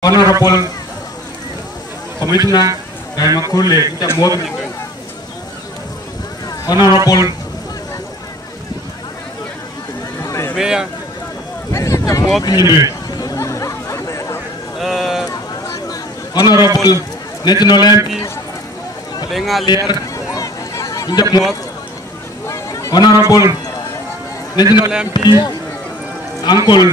Honorable Commissioner Gaimakule Jamwab Honorable Mayor Jamwab Honorable National MP Palenga Lier Jamwab Honorable National MP Uncle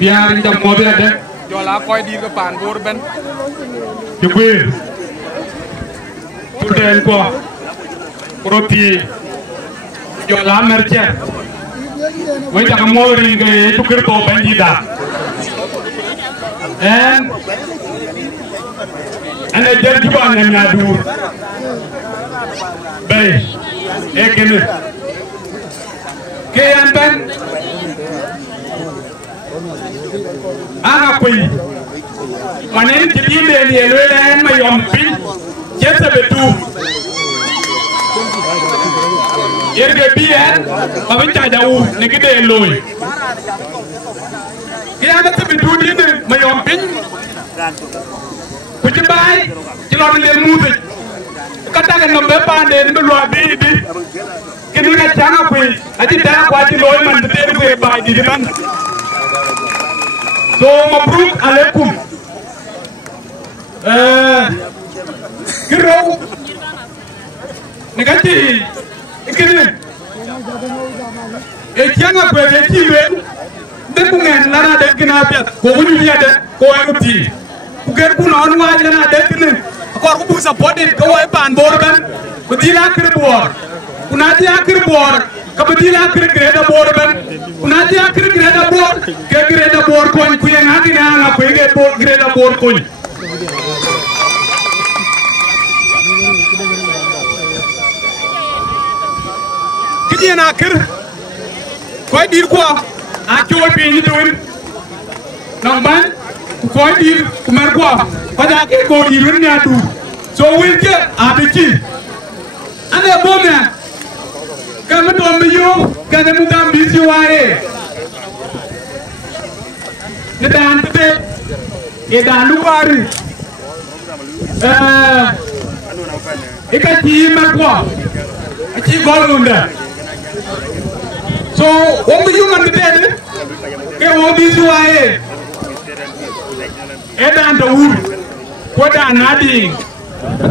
Biar Jamwab Jola koy dir ko pan bor ben ci guir tudel ko propi jola merche moy tax mo ri ngay tukir ko bandida en ana jer ci ban na dur bay ekene ke an ben ana koy manen ci dimbe ni len ma yompi ci sabetu yerge bien ba ban ta dawu ne gide loy ya na sabetu ni ma yompi ku ci bay ci lo len muute ka taga no be pande ni lo bi ke ni ga janga koy ati da kwa ci loy man te ko bay di man so mabruk alaikum kiro negati ikene e tianga ko e tiwe de ku ngen lana de gina pet ko woni ya de ko ay uti ku ger ku non wa lana de gina ko ko bu support ko way pan bor ben ko dina kir bor kuna dia kir bor kabadila kir greda bor ben kuna dia kir greda bor ke greda bor ko ku yang agina nga ko ge bor greda bor ko kidi na kir ko dir ko a chol bi ni tuin nang ban ko dir ku mer ko pa da ke ko dir ni atu so winke abiki ane bomya kami dombi yo kami mudam bisi wae ne dan te e dan luari ikati makwa achi golunda so ombi yo man te ke ombi bisi wae e dan to ur ko dan nadi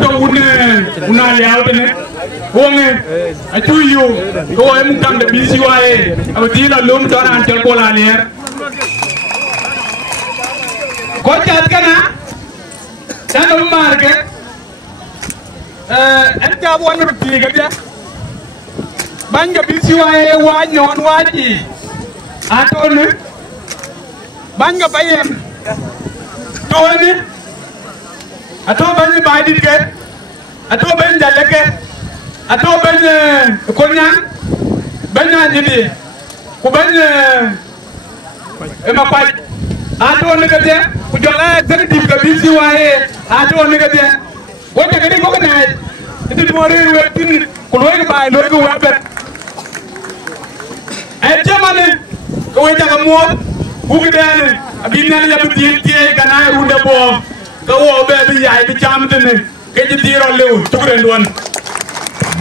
to una liautene Wonge atuyo ko em tam de bisi wae abdila lum dona antel ko la ler ko chat kana tan marke en ta won bi ga dia banga bisi wae wa nyon waji atone banga bayem toni ato bani baidi ke ato ben jaleke ato ben konya benya jidi ku ben ma paj ato negate ku jola executive ka bisi wae ato negate wota gadi ko na ti mo re wetin ku loy bay loy ko wabet ay jamane ko we jaga mo ku gidene abinna ya bi ti kana runde bo ko wo be bi yaay bi chamtene ke ji diro lew tukure ndon